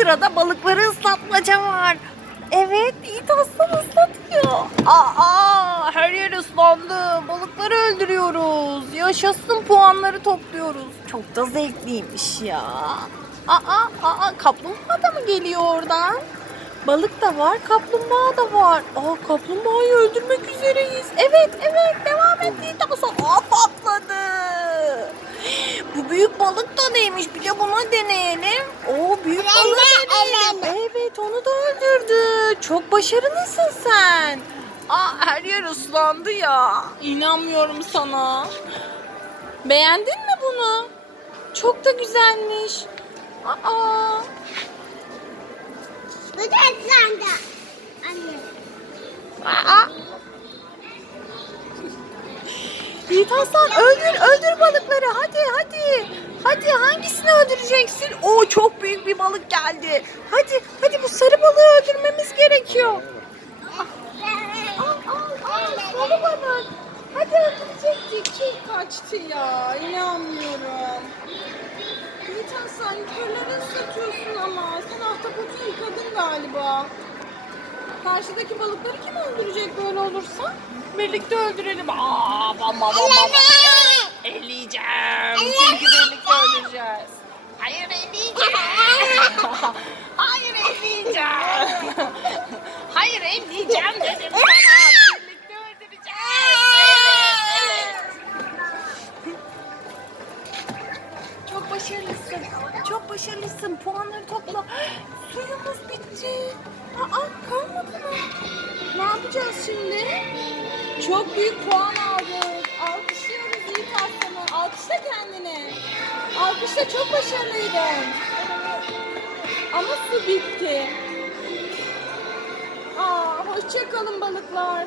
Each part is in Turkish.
sırada balıkları ıslatmaca var. Evet, Yiğit Aslan ıslatıyor. Aa, her yer ıslandı. Balıkları öldürüyoruz. Yaşasın puanları topluyoruz. Çok da zevkliymiş ya. Aa, aa, kaplumbağa da mı geliyor oradan? Balık da var, kaplumbağa da var. Aa, kaplumbağayı öldürmek üzereyiz. Evet, evet, devam et Yiğit Aslan. Aa, patladı. Bu büyük balık da neymiş? Bir de buna deneyelim. Oo. Evet onu da öldürdü. Çok başarılısın sen. Aa her yer ıslandı ya. İnanmıyorum sana. Beğendin mi bunu? Çok da güzelmiş. Aa. Bu da ıslandı. Anne. Aa. Yiğit Hasan öldür öldür balıkları hadi hadi. Hadi hangisini öldüreceksin? Oo çok büyük bir balık geldi. Hadi hadi bu sarı balığı öldürmemiz gerekiyor. Al al al sarı balık. Hadi öldürecektik. Çok kaçtı ya inanmıyorum. Yiğit Hasan körleri ıslatıyorsun ama sen ahtapotu yıkadın galiba. Karşıdaki balıkları kim öldürecek böyle olursa? Birlikte öldürelim. Aa, bam bam bam bam. Elleyeceğim. Çünkü birlikte öldüreceğiz. Hayır elleyeceğim. Hayır elleyeceğim. Hayır elleyeceğim dedim sana. Birlikte öldüreceğiz. Evet, evet. Çok başarılısın. Çok başarılısın. Puanları topla. Suyumuz bitti. Aa kalmadı mı? Ne yapacağız şimdi? Çok büyük puan aldık. Alkışla kendini. Alkışla çok başarılıydın. Ama su bitti. Aa, hoşça kalın balıklar.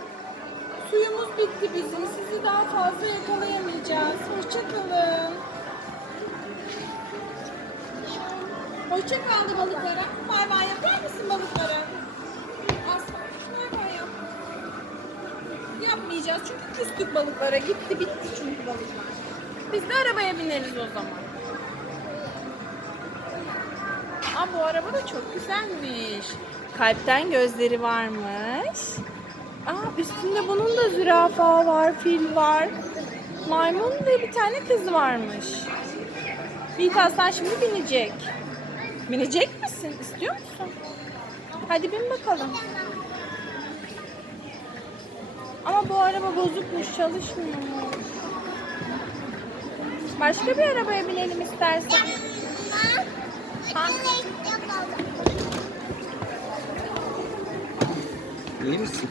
Suyumuz bitti bizim. Sizi daha fazla yakalayamayacağız. Hoşça kalın. Hoşça kaldı balıklara. Bay bay yapar mısın balıklara? Yapmayacağız çünkü küstük balıklara. Gitti bitti çünkü balıklar. Biz de arabaya bineriz o zaman. Aa bu araba da çok güzelmiş. Kalpten gözleri varmış. Aa üstünde bunun da zürafa var, fil var. Maymun ve bir tane kız varmış. Yiğit Aslan şimdi binecek. Binecek misin? İstiyor musun? Hadi bin bakalım. Ama bu araba bozukmuş, çalışmıyor. Başka bir arabaya binelim istersen. Ha? İyi misin?